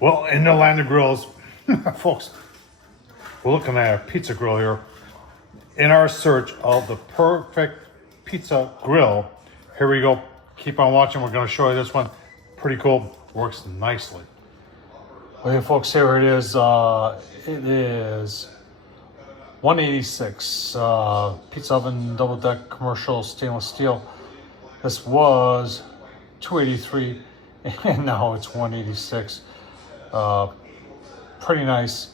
Well, in the land of grills, folks, we're looking at a pizza grill here. In our search of the perfect pizza grill, here we go. Keep on watching. We're going to show you this one. Pretty cool. Works nicely. Okay, folks, here it is. It is 186 pizza oven, double deck, commercial stainless steel. This was 283, and now it's 186. Pretty nice.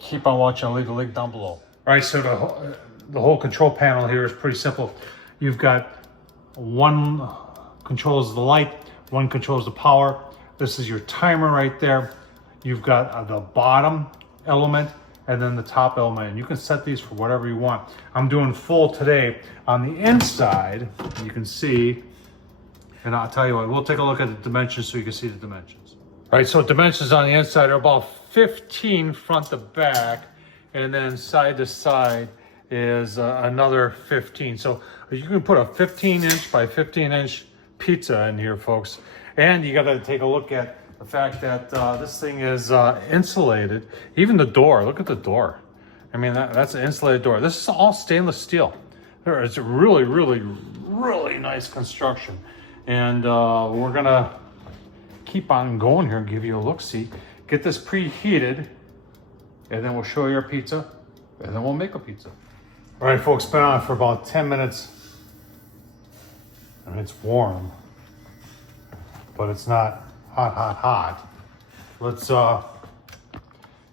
Keep on watching. I'll leave the link down below. All right, so the whole control panel here is pretty simple. You've got one controls the light, one controls the power. This is your timer right there. You've got the bottom element and then the top element, and you can set these for whatever you want. I'm doing full today. On the inside, you can see, and I'll tell you what, we'll take a look at the dimensions so you can see the dimensions. All right, so dimensions on the inside are about 15 front to back, and then side to side is another 15. So you can put a 15-inch by 15-inch pizza in here, folks. And you got to take a look at the fact that this thing is insulated. Even the door, look at the door. I mean, that's an insulated door. This is all stainless steel. It's a really, really, really nice construction. And we're gonna keep on going here and give you a look-see. Get this preheated, and then we'll show you our pizza, and then we'll make a pizza. All right, folks, been on for about 10 minutes. And it's warm, but it's not hot, hot, hot. Let's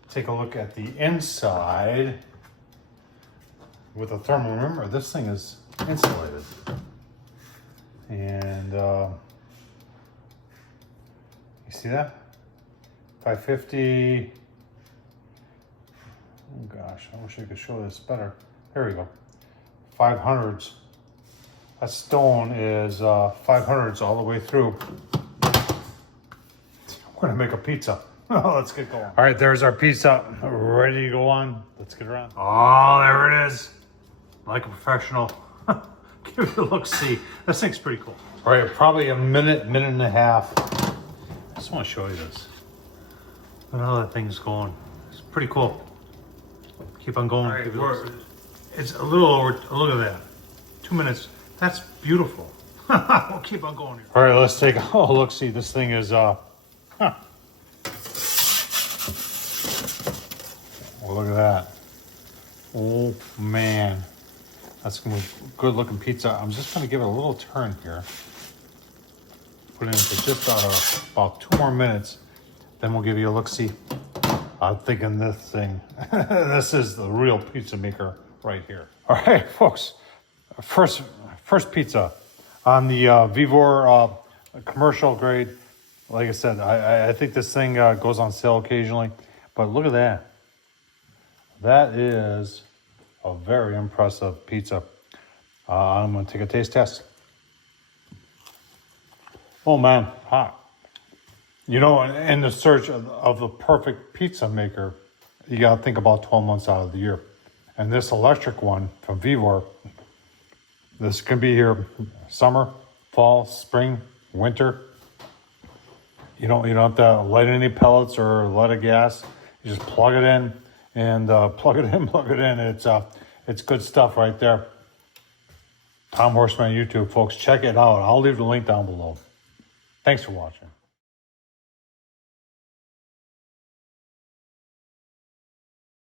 take a look at the inside with a thermal. Remember, this thing is insulated. And you see that? 550. Oh gosh, I wish I could show this better. There we go. 500s. That stone is 500s all the way through. We're gonna make a pizza. Let's get going. All right, there's our pizza, ready to go on. Let's get around. Oh, there it is. Like a professional. Give it a look, see. This thing's pretty cool. All right, probably a minute and a half. I just want to show you this. Look how that thing's going. It's pretty cool. Keep on going. Right, it's a little over, look at that. 2 minutes. That's beautiful. We'll keep on going here. All right, let's take a look. See, this thing is, well, look at that. Oh, man. That's gonna be a good looking pizza. I'm just gonna give it a little turn here. Put it in for just about 2 more minutes. Then we'll give you a look-see. I'm thinking this thing, this is the real pizza maker right here. All right, folks. First pizza on the VEVOR commercial grade. Like I said, I think this thing goes on sale occasionally, but look at that. That is a very impressive pizza. I'm gonna take a taste test. Oh man, hot. You know, in the search of the perfect pizza maker, you gotta think about 12 months out of the year. And this electric one from VEVOR, this can be here summer, fall, spring, winter. You don't have to light any pellets or light a gas. You just plug it in and plug it in. It's good stuff right there. Tom Horseman YouTube, folks, check it out. I'll leave the link down below. Thanks for watching.